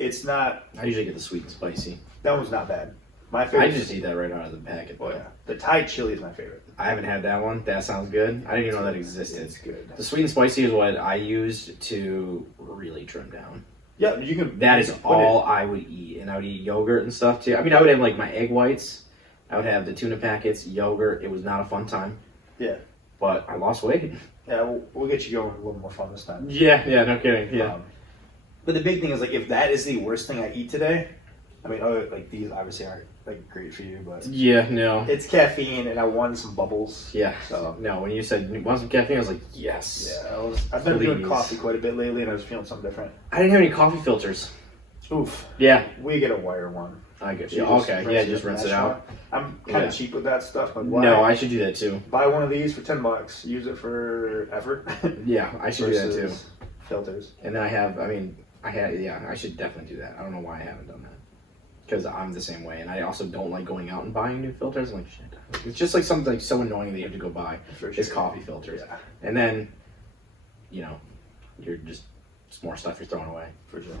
it's not. I usually get the sweet and spicy. That one's not bad. My favorite. I just eat that right out of the packet. Oh yeah, the Thai chili is my favorite. I haven't had that one. That sounds good. I didn't even know that existed. It's good. The sweet and spicy is what I used to really trim down. Yeah, you can. That is all I would eat, and I would eat yogurt and stuff too. I mean, I would have like my egg whites. I would have the tuna packets, yogurt. It was not a fun time. Yeah. But I lost weight. Yeah, we'll get you going a little more fun this time. Yeah, no kidding. Yeah. But the big thing is, like, if that is the worst thing I eat today, I mean, like, these obviously aren't, like, great for you, but... Yeah, no. It's caffeine, and I wanted some bubbles. Yeah. So... No, when you said you want some caffeine, I was like, yes. Yeah, I've been doing coffee quite a bit lately, and I was feeling something different. I didn't have any coffee filters. Oof. Yeah. We get a wire one. I get you. Okay, yeah, just rinse it out. I'm kind of cheap with that stuff. Like, why? No, I should do that too. Buy one of these for $10. Use it for effort. Yeah, I should do that too. Filters. And then I should definitely do that. I don't know why I haven't done that. Because I'm the same way, and I also don't like going out and buying new filters. I'm like, shit. It's just like something like so annoying that you have to go buy is coffee filters. Yeah. And then, you're just it's more stuff you're throwing away. For sure.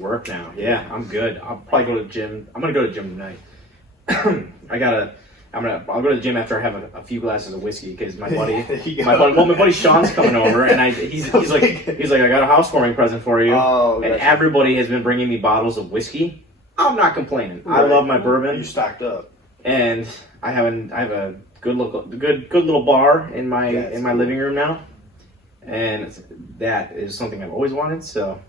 Work now. Yeah, I'm good. I'll probably go to the gym. I'm gonna go to the gym tonight. I'll go to the gym after I have a few glasses of whiskey because my buddy Sean's coming over, and he's like I got a housewarming present for you. Oh, and everybody has been bringing me bottles of whiskey. I'm not complaining. Right. I love my bourbon. You stocked up, and I have a good little bar in my living room now, and that is something I've always wanted. So.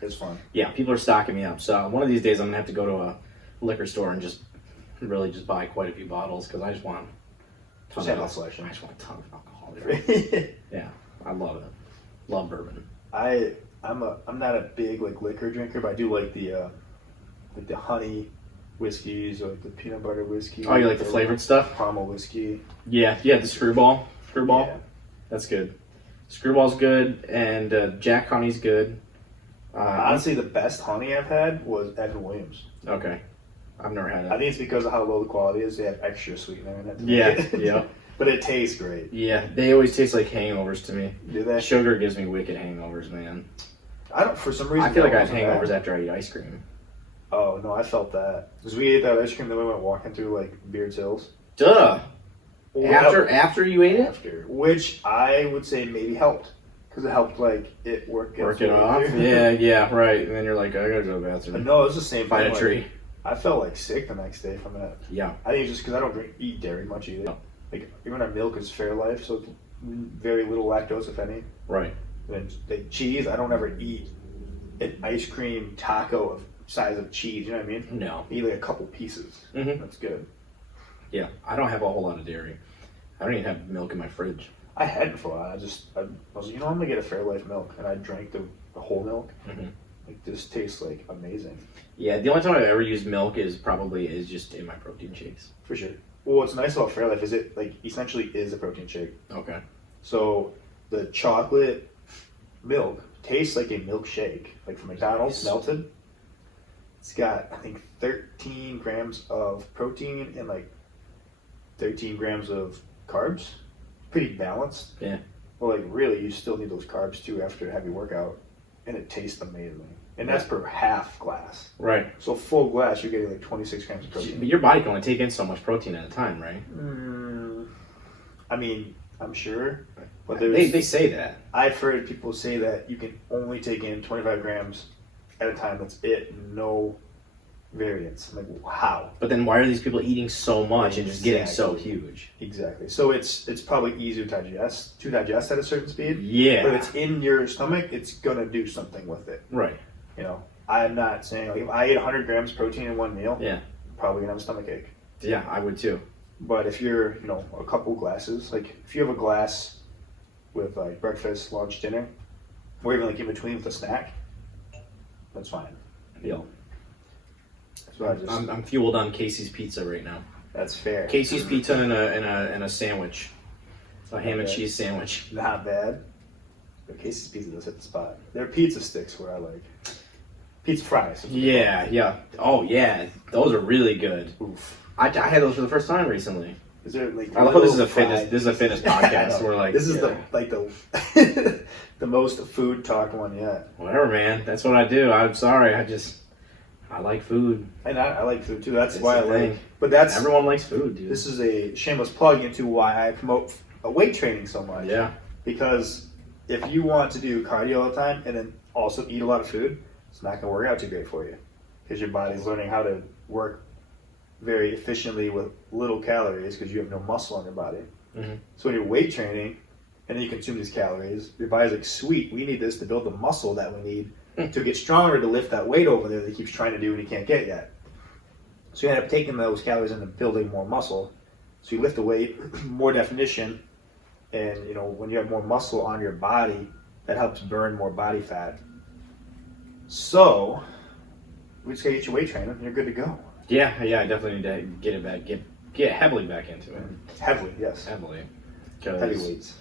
It's fun. Yeah, people are stocking me up. So one of these days I'm gonna have to go to a liquor store and just buy quite a few bottles because I just want a ton of alcohol. I just want a ton of alcohol. Yeah, I love it. Love bourbon. I'm not a big like liquor drinker, but I do like the honey whiskeys or like the peanut butter whiskey. Oh, you like the flavored stuff? Caramel whiskey. Yeah, the screwball. Yeah. That's good. Screwball's good, and Jack Honey's good. Honestly, the best honey I've had was Evan Williams. Okay. I've never had it. I think it's because of how low the quality is. They have extra sweetener in it. Yeah. But it tastes great. Yeah, they always taste like hangovers to me. Do they? Sugar gives me wicked hangovers, man. For some reason. I feel like I have hangovers after I eat ice cream. Oh, no, I felt that. Because we ate that ice cream, then we went walking through, like, Beards Hills. Duh! After you ate it? After. Which I would say maybe helped. Because it helped, like, it work it off? Yeah, right. And then you're like, I gotta go to the bathroom. But no, it was the same thing. Find a tree. I felt, like, sick the next day from that. Yeah. I think it's just because I don't eat dairy much either. No. Like, even our milk is Fairlife, so it's very little lactose, if any. Right. And like cheese, I don't ever eat an ice cream taco of size of cheese, you know what I mean? No. I eat like a couple pieces. Mm-hmm. That's good. Yeah, I don't have a whole lot of dairy. I don't even have milk in my fridge. I hadn't for a while. I was like, I'm gonna get a Fairlife milk, and I drank the whole milk. Mm-hmm. Like, this tastes like amazing. Yeah, the only time I've ever used milk is just in my protein shakes. For sure. Well, what's nice about Fairlife is it like essentially is a protein shake. Okay. So the chocolate milk tastes like a milkshake, like from McDonald's, melted. It's got, I think, 13 grams of protein and like 13 grams of carbs. Pretty balanced. Yeah. But like really, you still need those carbs too after a heavy workout, and it tastes amazing. And that's per half glass. Right. So full glass, you're getting like 26 grams of protein. But your body can only take in so much protein at a time, right? I mean, I'm sure. But they say that. I've heard people say that you can only take in 25 grams at a time. That's it. No variance. I'm like, how? But then why are these people eating so much and just getting so huge? Exactly. So it's probably easier to digest at a certain speed. Yeah. But if it's in your stomach, it's gonna do something with it. Right. You know, I'm not saying like if I ate 100 grams of protein in one meal, yeah, I'm probably gonna have a stomachache. Yeah, I would too. But if you're, a couple glasses, like if you have a glass with like breakfast, lunch, dinner, or even like in between with a snack, that's fine. Yeah. So I'm fueled on Casey's pizza right now. That's fair. Casey's pizza and a sandwich, a ham and cheese sandwich. Not bad. But Casey's pizza does hit the spot. Their pizza sticks where I like. Pizza fries. Yeah. Oh yeah, those are really good. Oof. I had those for the first time recently. Is there like? I love how this is a fitness podcast. We're like, this is the the most food talk one yet. Whatever, man. That's what I do. I'm sorry. I just I like food. And I like food too. That's It's why I the like. thing. But that's Everyone likes food, dude. this is a shameless plug into why I promote weight training so much. Yeah. Because if you want to do cardio all the time and then also eat a lot of food, it's not going to work out too great for you. Because your body's learning how to work very efficiently with little calories because you have no muscle in your body. Mm-hmm. So when you're weight training and then you consume these calories, your body's like, sweet, we need this to build the muscle that we need to get stronger to lift that weight over there that he keeps trying to do and he can't get yet. So you end up taking those calories and building more muscle. So you lift the weight, more definition, and when you have more muscle on your body, that helps burn more body fat. So we just gotta get your weight training and you're good to go. Yeah, I definitely need to get it back, get heavily back into it. Heavily, yes. Heavily. Heavy weights.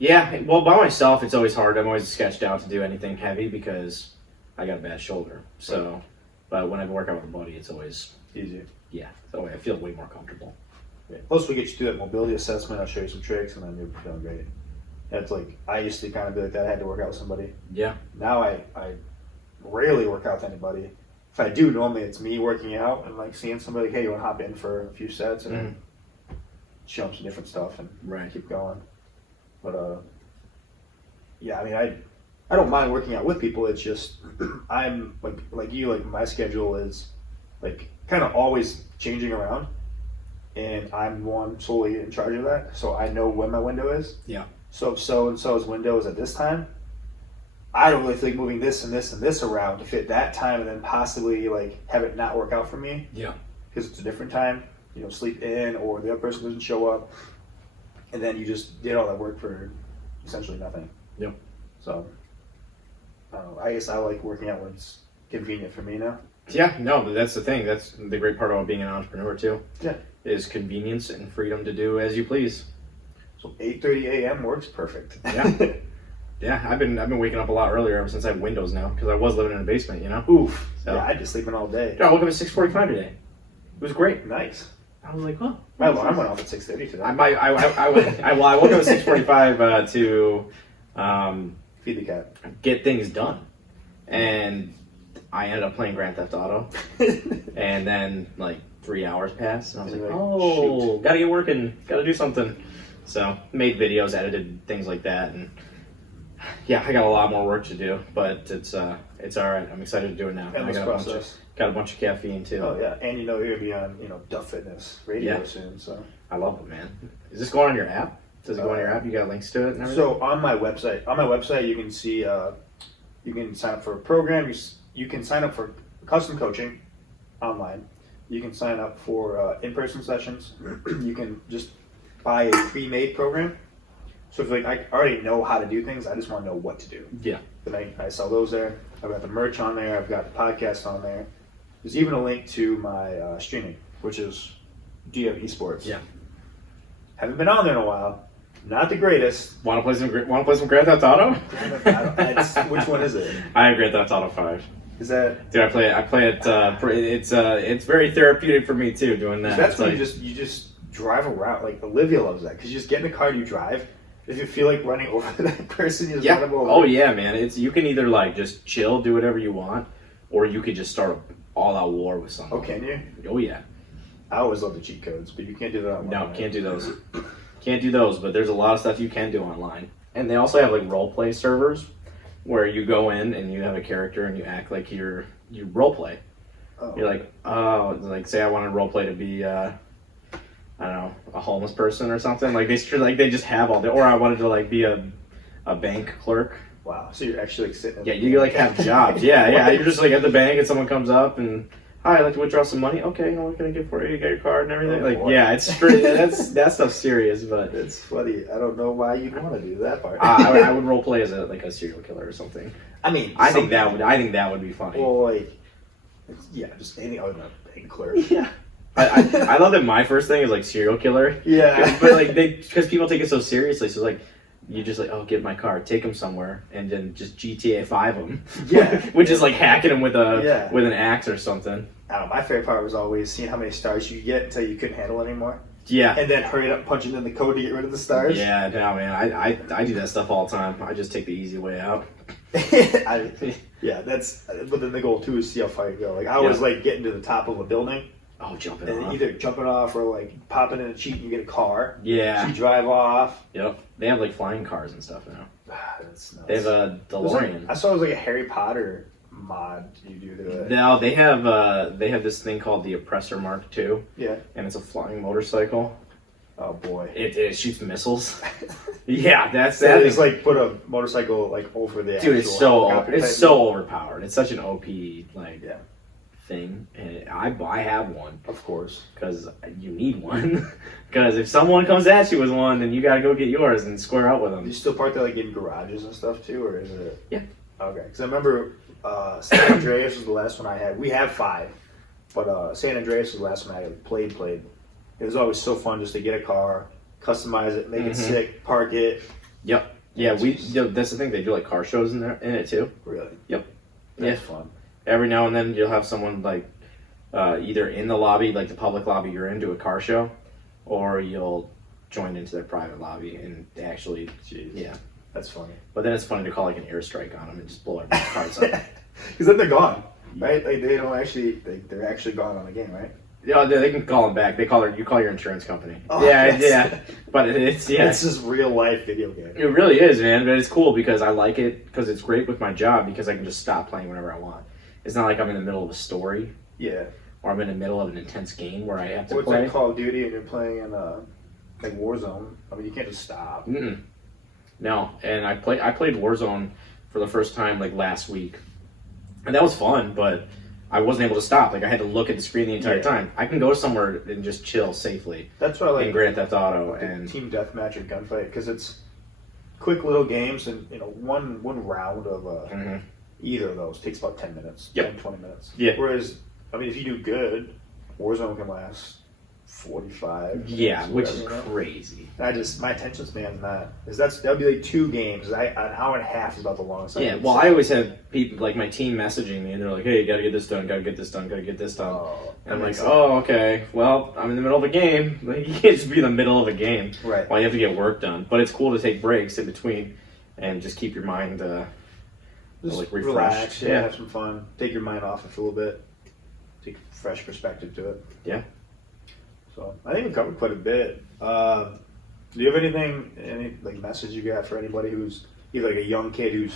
Yeah, well, by myself, it's always hard. I'm always sketched out to do anything heavy because I got a bad shoulder. So, Right. But when I work out with a buddy, it's always Easier. yeah. So I feel way more comfortable. Yeah. Plus, we get you through that mobility assessment. I'll show you some tricks, and then you're feeling great. And it's like I used to kind of be like that. I had to work out with somebody. Yeah. Now I rarely work out with anybody. If I do, normally it's me working out and like seeing somebody. Hey, you want to hop in for a few sets and then show them some different stuff and Right. keep going. But yeah, I mean, I don't mind working out with people. It's just I'm like you. Like my schedule is like kind of always changing around, and I'm one solely in charge of that. So I know when my window is. Yeah. So if so and so's window is at this time, I don't really think moving this and this and this around to fit that time, and then possibly like have it not work out for me Yeah. because it's a different time. Sleep in, or the other person doesn't show up, and then you just did all that work for essentially nothing. Yep. So I don't know. I guess I like working out when it's convenient for me now. Yeah, no, but that's the thing. That's the great part about being an entrepreneur too. Yeah. Is convenience and freedom to do as you please. So 8:30 a.m. works perfect. Yeah. Yeah, I've been waking up a lot earlier ever since I have windows now because I was living in a basement, Oof. So. Yeah, I'd be sleeping all day. I woke up at 6:45 today. It was great. Nice. I was like, well, My alarm went off at 6:30 today. I woke up at 6:45 to Feed the cat. get things done, and I ended up playing Grand Theft Auto, and then like 3 hours passed, and I was And like, you're like, oh, shoot. gotta get working, gotta do something. So made videos, edited things like that, and yeah, I got a lot more work to do, but it's all right. I'm excited to do it now. I Endless got process. got a bunch of caffeine too. Oh yeah, and you're gonna be on Duff Fitness radio Yeah. soon. So I love it, man. Is this going on your app? Does it go on your app? You got links to it and everything? So on my website, you can see you can sign up for a program. You can sign up for custom coaching online. You can sign up for in-person sessions. You can just buy a pre-made program. So if I already know how to do things, I just want to know what to do. Yeah. Then I sell those there. I've got the merch on there. I've got the podcast on there. There's even a link to my streaming, which is DF Esports. Yeah. Haven't been on there in a while. Not the greatest. Want to play some Grand Theft Auto? Which one is it? I have Grand Theft Auto 5. Is that? Dude, I play it. It's very therapeutic for me too, doing that. That's It's when like, you just drive around. Like Olivia loves that because you just get in the car and you drive. If you feel like running over that person, you just run them over. Oh yeah, man. You can either like just chill, do whatever you want, or you could just start an all-out war with someone. Oh, can you? Oh yeah. I always love the cheat codes, but you can't do that online. No, can't do those. Can't do those. But there's a lot of stuff you can do online, and they also have like role play servers where you go in and you have a character and you act like you role play. Oh. You're like, oh, like say I want to role play to be, I don't know, a homeless person or something. Like they just have all the, or I wanted to like be a bank clerk. Wow. So you're actually like sitting. Yeah, you like have jobs. Yeah. You're just like at the bank and someone comes up and, hi, I'd like to withdraw some money. Okay, what can I get for you? You got your card and everything. Oh, like, boy. yeah, it's straight. that stuff's serious, but It's funny. I don't know why you'd want to do that part. I would role play as a serial killer or something. I mean, I think that would be funny. Well, like, yeah, just anything other than a bank clerk. Yeah. I love that my first thing is like serial killer. Yeah. But like because people take it so seriously, so it's like you just like, oh, get my car, take him somewhere, and then just GTA 5 him. Yeah. Which is like hacking him with Yeah. with an axe or something. I don't know. My favorite part was always seeing how many stars you get until you couldn't handle it anymore, Yeah. and then hurry up punching in the code to get rid of the stars. Yeah, no, man, I do that stuff all the time. I just take the easy way out. Yeah, but then the goal too is see how far you go. Like I always like getting to the top of a building. Oh, jumping And off. either jumping off or like popping in a cheat and you get a car. Yeah. So you drive off. Yep. They have like flying cars and stuff now. That's nuts. They have a DeLorean. I saw it was like a Harry Potter mod you do to it. No, they have this thing called the Oppressor Mark II. Yeah. And it's a flying motorcycle. Oh boy. It shoots missiles. Yeah, that's That that. is like put a motorcycle like over the Dude, actual it's so overpowered. It's such an OP Yeah. thing, and I have one Of course. because you need one. Because if someone comes at you with one, then you got to go get yours and square out with them. You still park that like in garages and stuff too, or is it? Yeah. Okay, because I remember San Andreas was the last one I had. We have 5, but San Andreas was the last one I played. It was always so fun just to get a car, customize it, make it sick, park it. Yep. Yeah, that's the thing. They do like car shows in it too. Really? Yep. That's fun. Every now and then you'll have someone like either in the lobby, like the public lobby you're in, do a car show, or you'll join into their private lobby and actually, yeah. That's funny. But then it's funny to call like an airstrike on them and just blow everyone's cars up. Because then they're gone, right? Like they don't actually, they're actually gone on the game, right? Yeah, they can call them back. You call your insurance company. Oh, yeah, yes. yeah. But it's just real life video game. It really is, man. But it's cool because I like it because it's great with my job because I can just stop playing whenever I want. It's not like I'm in the middle of a story. Yeah. Or I'm in the middle of an intense game where I have to Or it's play. like Call of Duty and you're playing in like Warzone. I mean, you can't just stop. Mm-mm. No, and I played Warzone for the first time like last week, and that was fun. But I wasn't able to stop. Like I had to look at the screen the entire time. I can go somewhere and just chill safely. That's why I like in Grand Theft Auto and team deathmatch or gunfight because it's quick little games and one round of either of those takes about 10 minutes, 10-20 minutes. Yeah. Whereas I mean, if you do good, Warzone can last 45. Yeah, minutes, which is whatever, crazy. My attention span's not. That'll be like 2 games. An hour and a half is about the longest. Yeah, well, I always have people like my team messaging me, and they're like, "Hey, you gotta get this done, gotta get this done, gotta get this done." And I'm like, "Oh, okay. Well, I'm in the middle of a game. Like, you can't just be in the middle of a game. Right. While you have to get work done. But it's cool to take breaks in between and just keep your mind just like refreshed. Relax, have some fun, take your mind off it for a little bit, take a fresh perspective to it. Yeah. So I think we covered quite a bit. Do you have any like message you got for anybody who's either like a young kid who's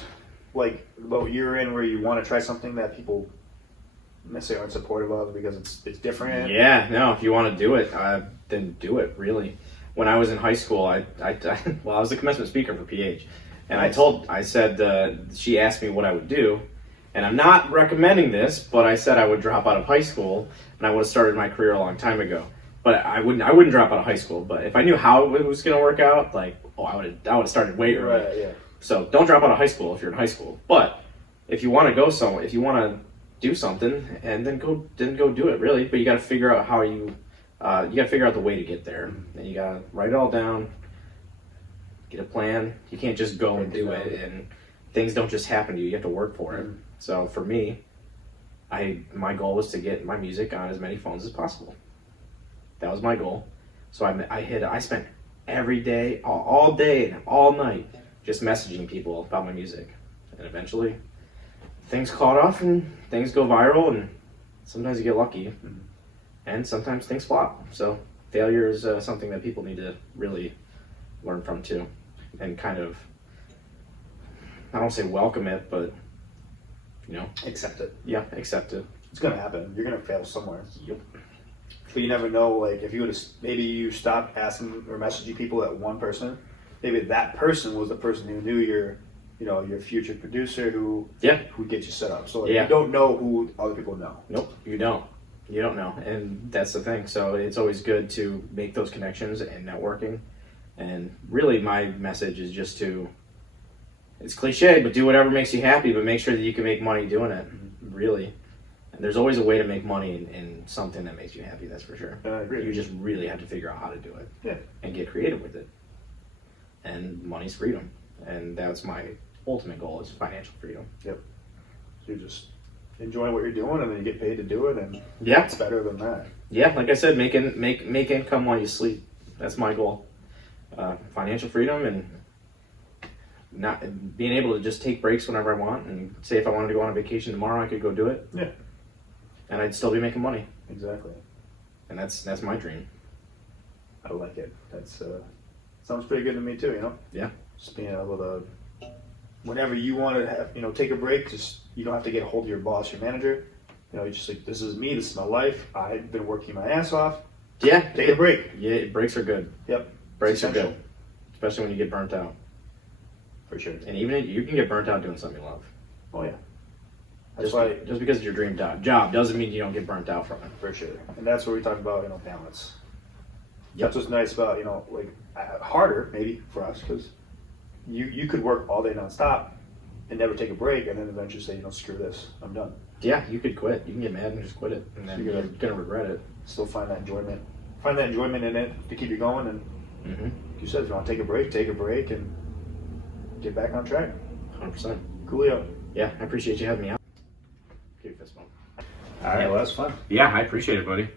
like what you're in, where you want to try something that people necessarily aren't supportive of because it's different? Yeah, no. If you want to do it, then do it. Really. When I was in high school, I was the commencement speaker for PH, and I said she asked me what I would do, and I'm not recommending this, but I said I would drop out of high school and I would have started my career a long time ago. But I wouldn't drop out of high school. But if I knew how it was going to work out, like, I would have started way early. Right, yeah. So don't drop out of high school if you're in high school. But if you want to go somewhere, if you want to do something, and then go do it. Really, but you got to figure out how you got to figure out the way to get there, and you got to write it all down. Get a plan. You can't just go and do it, and things don't just happen to you. You have to work for it. So for me, my goal was to get my music on as many phones as possible. That was my goal. So I spent every day, all day and all night, just messaging people about my music. And eventually, things caught off and things go viral, and sometimes you get lucky, and sometimes things flop. So failure is something that people need to really learn from too, and kind of, I don't say welcome it, but Accept it. Yeah, accept it. It's gonna happen. You're gonna fail somewhere. Yep. But you never know, like, if you would have, maybe you stopped asking or messaging people at one person, maybe that person was the person who knew your future producer who would get you set up. So you don't know who other people know. Nope, you don't. You don't know. And that's the thing. So it's always good to make those connections and networking. And really my message is just it's cliche, but do whatever makes you happy, but make sure that you can make money doing it. Really. And there's always a way to make money in something that makes you happy, that's for sure. I agree. You just really have to figure out how to do it. Yeah. And get creative with it. And money's freedom. And that's my ultimate goal, is financial freedom. Yep. So you just enjoy what you're doing, and then you get paid to do it, and yeah, it's better than that. Yeah, like I said, make income while you sleep. That's my goal. Financial freedom, and not being able to just take breaks whenever I want, and say if I wanted to go on a vacation tomorrow, I could go do it. Yeah. And I'd still be making money. Exactly. And that's my dream. I like it. That's sounds pretty good to me too. You know. Yeah. Just being able to, whenever you want to have, take a break, just you don't have to get a hold of your boss, your manager. You're just like, this is me. This is my life. I've been working my ass off. Yeah. Take a break. Yeah. Breaks are good. Yep. Breaks are good, especially when you get burnt out. For sure. And even you can get burnt out doing something you love. Oh yeah. That's why. Just because it's your dream job doesn't mean you don't get burnt out from it. For sure. And that's what we talk about, balance. Yep. That's what's nice about, harder maybe for us, because you could work all day nonstop and never take a break, and then eventually say, screw this, I'm done. Yeah, you could quit. You can get mad and just quit it, and then you're gonna regret it. Still find that enjoyment in it to keep you going. And like you said, if you want to take a break and get back on track. 100%. Coolio. Yeah, I appreciate you having me out. Give you a fist bump. All right, well, that's fun. Yeah, I appreciate it, buddy.